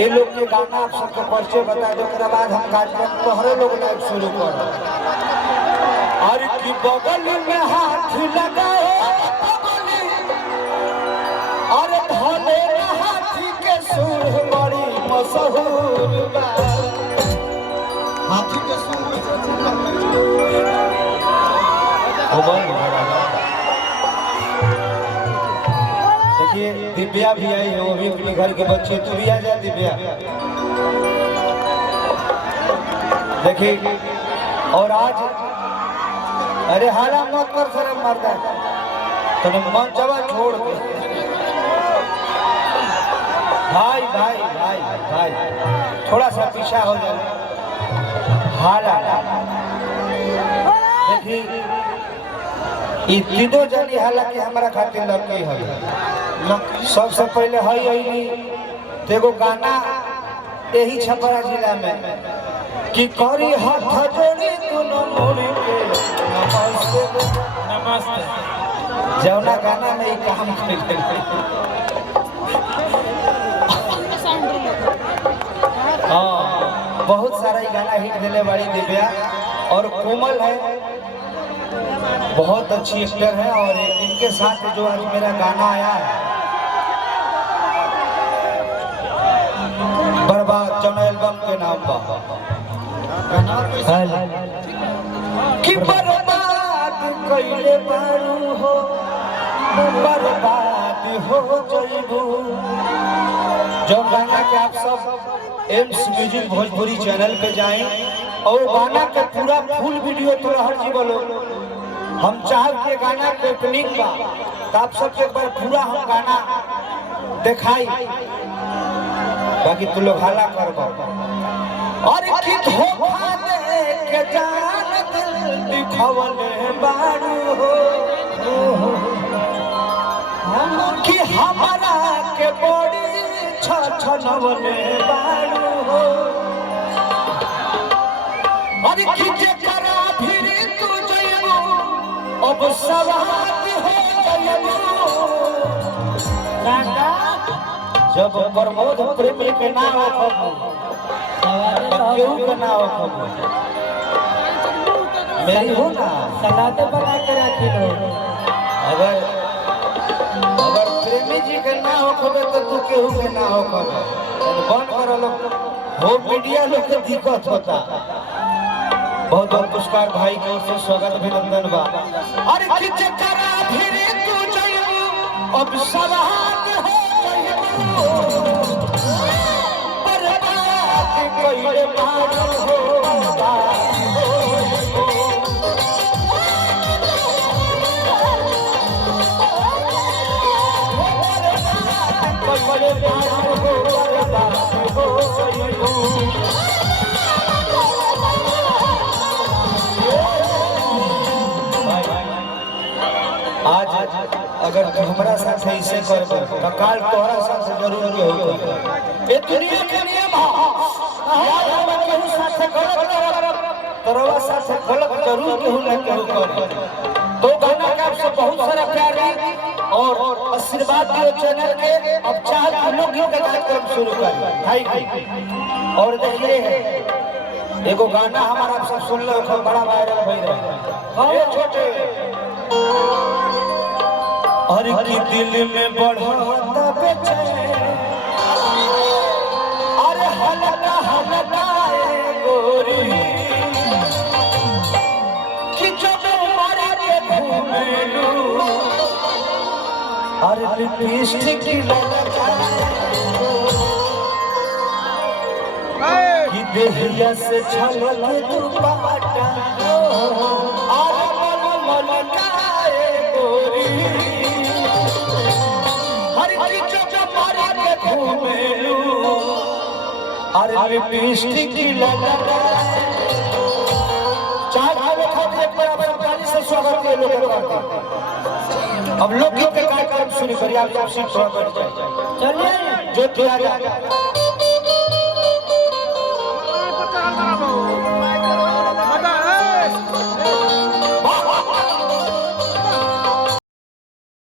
ये लोग के गाना आप सबके परिचय बता दो, उसके बाद हम कार्यक्रम तोहरे लोग लाइव शुरू करो। और की बगल में हाथ लगाओ और भले हाथी के सुर बड़ी मशहूर बा। हाथी के सुर देखिए दिव्या भी आई है, वो भी अपने घर के बच्चे। तू भी आ जा दिव्या। देखिए और आज अरे हाला मत कर शर्म मरदा तो मन जवा छोड़ दे। भाई भाई भाई भाई थोड़ा सा पीछा हो जाए। हाला देखिए ये तीनों जनी हालांकि हमारा खातिर लकी है। सबसे पहले है तेगो गाना यही छपरा जिला में कि करी हाथ जोड़ी दोनों मोड़ी के नमस्ते नमस्ते। जौना गाना में काम कर हाँ बहुत सारा गाना हिट देने वाली दिव्या और कोमल है, बहुत अच्छी एक्टर है। और इनके साथ जो आज मेरा गाना आया है बर्बाद जौन एल्बम के नाम पर कि बर्बाद कइले बारू हो बर्बाद हो जइबू। जो गाना के आप सब एम्स म्यूजिक भोजपुरी चैनल पे जाएं और गाना के पूरा फुल वीडियो तो हर जी बोलो। हम चाहब के गाना के ओपनिंग बा तो आप सबके एक बार पूरा हम गाना दिखाई, बाकी तू लोग हाला कर और की धोखा दे के जान दिल दिखवले बारू हो कि हमारा के बड़ी छछनवले बारू हो। और की जे करा फिर तू जइबू अब सवाल हो जइबू। जब प्रमोद प्रेमी के नाम केहू का ना हो मेरी हो ना सलाते बना के रखी लो। अगर प्रेमी जी के ना हो खबे तो तू केहू के ना हो खबे बंद करो लोग हो मीडिया लोग के दिक्कत होता। बहुत बहुत पुरस्कार भाई की ओर से स्वागत अभिनंदन बा। अरे किच करा फिर तू जइबू अब सवाल हो जइबू। कइले बारू हो आज अगर हमारा साथ ऐसे कर तो काल तोहरा साथ जरूर के होगा। ये दुनिया के नियम गलत जरूर कर। तो गाना का आपसे बहुत सारा प्यार और आशीर्वाद दियो चैनल के। अब चाहे लोग के कार्यक्रम शुरू कर भाई। और देखिए एगो गाना हमारा आप सब सुन लो, बड़ा वायरल भई रहा है छोटे। और की दिल में बढ़ता बेचैन अरे हल्का हल्का गोरी कि जब मारे के घूमेलू अरे लिपस्टिक लगा कि देहिया से छलक दुपट्टा अरे मल मल काए गोरी अरे लिपस्टिक लगा से स्वागत के लोग अब लोग के कार्यक्रम शुरू करिए। आप सीट पर बैठ जाए। चलिए जो